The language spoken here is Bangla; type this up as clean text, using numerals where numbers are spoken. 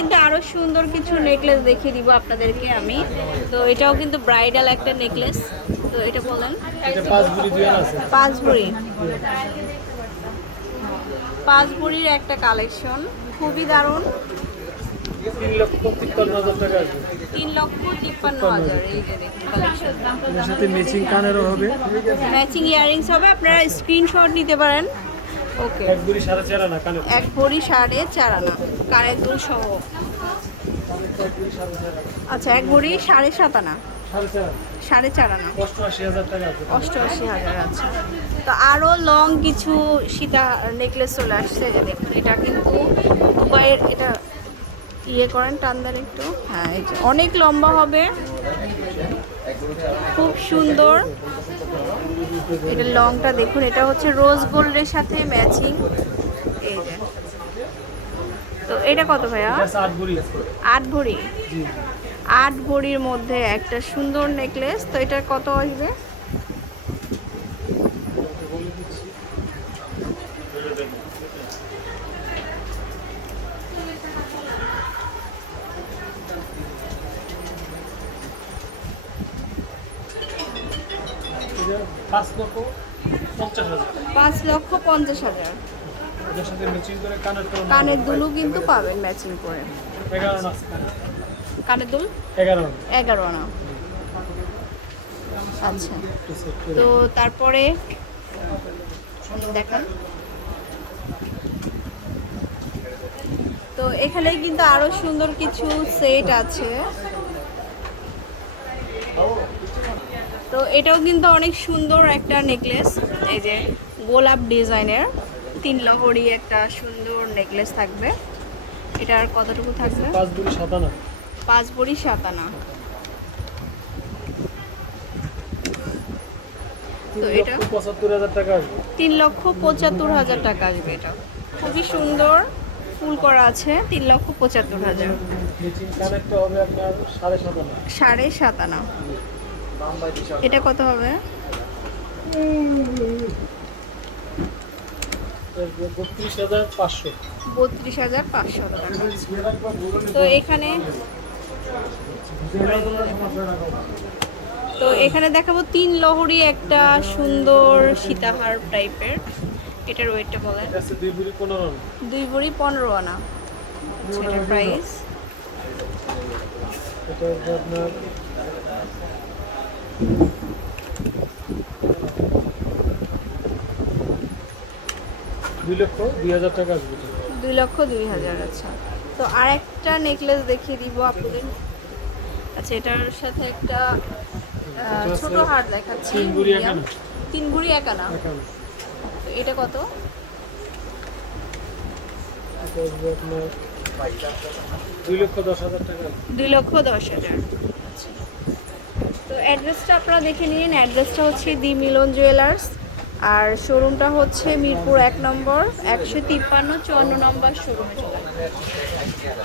কিন্তু আরো সুন্দর কিছু নেকলেস দেখিয়ে দিব আপনাদেরকে আমি। তো এটাও কিন্তু ব্রাইডাল একটা নেকলেস। তো এটা বলেন। এটা 5 ভরি দুয়াল আছে। 5 ভরি, 5 ভরির একটা কালেকশন, খুবই দারুণ। 3,53,000 টাকা আসবে। 3,53,000। এই যে দেখুন কালেকশন, এর সাথে ম্যাচিং কানেরও হবে। ম্যাচিং ইয়ারিংস হবে, আপনারা স্ক্রিনশট নিতে পারেন। ওকে, 1 ভরি 4.5 আনা কানের। 1 ভরি 4.5 আনা কানের দুল সহ। আচ্ছা, 1 ভরি 7.5 আনা, 4.5 আনা, 88,000 টাকা আসবে। 88,000। আচ্ছা, তো আরও লং কিছু সীতা নেকলেস চলে আসছে। যে দেখুন, এটা কিন্তু দুবাইয়ের, এটা ইয়ে করেন, টান দেন একটু। হ্যাঁ, এই যে অনেক লম্বা হবে, খুব সুন্দর। এটা লংটা দেখুন, এটা হচ্ছে রোজ গোল্ডের সাথে ম্যাচিং। এই যে, তো এটা কত ভাইয়া? এটা 8 ভরি। 8 ভরি, জি। 8 ভরির মধ্যে একটা সুন্দর নেকলেস। তো এটা কত আসবে? এটা 5,50,000। 5,50,000। এটার সাথে ম্যাচিং করে কানের তো কানের দুলও কিন্তু পাবেন ম্যাচিং করে। 11 আনা আছে কানের। কানের দুল 11 আনা। 11 আনা। আচ্ছা, তো তারপরে দেখান। তো এখানে কিন্তু আরো সুন্দর কিছু সেট আছে। তো এটাও কিন্তু অনেক সুন্দর একটা নেকলেস। এই যে গোলাপ ডিজাইনের 3 লহরি একটা সুন্দর নেকলেস থাকবে। এটার কতটুকু থাকবে? 5 ভরি 7 আনা। 5 ভরি 7 আনা। তো এটা 3,75,000 টাকা আসবে। 3,75,000 টাকা আসবে। এটা খুবই সুন্দর, ফুল করা আছে। 3,75,000। ম্যাচিং কানেরটা হবে আপনার 7.5 আনা। 7.5 আনা। এটা কত হবে? 32,500। 32,500 টাকা। তো এখানে, তো এখানে দেখাবো 3 লহরি একটা সুন্দর সীতাহার টাইপের। এটার ওয়েটটা বলেন। এটা আছে 2 ভরি 15 আনা। 2 ভরি 15 আনা। আচ্ছা, এটার প্রাইস? এটা হচ্ছে আপনার 2,02,000 টাকা আসবে। 2,02,000। আচ্ছা, তো আরেকটা নেকলেস দেখিয়ে দিব আপনাদের। আচ্ছা, এটার সাথে একটা ছোট হার দেখাচ্ছি। 3 ভরি 1 আনা। 3 ভরি 1 আনা। 1 আনা। তো এটা কত? এটা হচ্ছে আপনার 2,10,000 টাকা। 2,10,000। তো অ্যাড্রেসটা আপনারা দেখে নিন। অ্যাড্রেসটা হচ্ছে দি মিলন জুয়েলার্স, আর শোরুমটা হচ্ছে মিরপুর 1 নম্বর 153 54 নম্বর শোরুমে চলে।